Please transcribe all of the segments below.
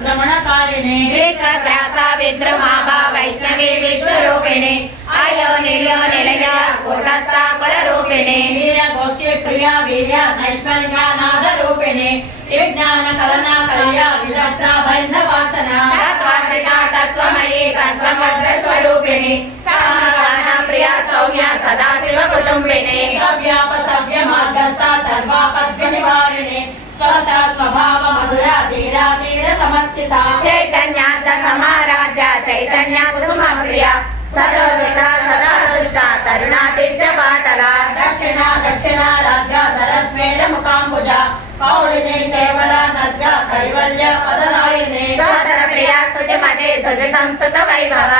भ्रमणकारिणे विश्वत्रासा वैष्णवी विश्वरूपिणे अयो निर्यो निलया कूटस्था कुलरूपिणे गोष्ठी प्रिया वीर्य नैष्कर्म्यानाद रूपिणे विज्ञान कलना कल्या विदग्धा बन्धवासना तत्वासिका तत्त्वमयी पंचमद्र स्वरूपिणे समाधान प्रिया सौम्या सदाशिव कुटुंबिने सव्यापसव्य मार्गस्था सर्वापद्य निवारिणे स्वता स्वभाव मधुरा धीरा धीर समर्चिता चैतन्याद्य समाराध्या चैतन्य कुसुम प्रिया सदोदिता सदा दुष्टा तरुणातिच पाटला दक्षिणा दक्षिणा राजा धरस्मेर मुकाम्बुजा कौलिने केवल नद्या कैवल्य पदनायिने सोदर प्रिया स्तुतिमते सुजि संस्कृत वैभव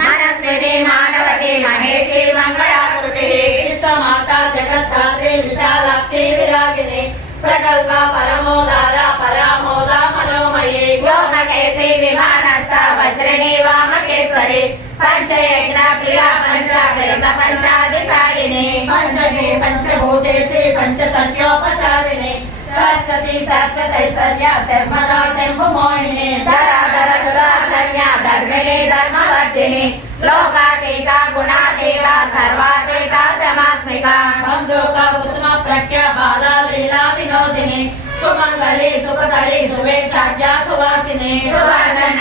मनस्विनी मानवती महेशी मंगलाकृति विश्वमाता जगद्धात्री विशालाक्षी विरागिने प्रगल्भा परमोदारा परामोदा मनोमयी व्योमकेशी विमानस्था वज्रिणी वामकेश्वरी पंचयज्ञ प्रिया पंचामृत पंचादिशायिनी पंचमी पंचभूतेशी पंचसत्योपचारिणे सरस्वती सरस्वतैश्वर्या शर्मदा शम्भुमोहिनी धराधर सुधाधन्या धर्मिणी धर्मवर्धिनी लोकातीता गुणातीता सर्वातीता समात्मिका बंधुका कुसुम प्रख्या बाला लीला विनोदिनी सुमंगली सुखकरी सुवेक्षाढ्या सुवासिनी सुवासन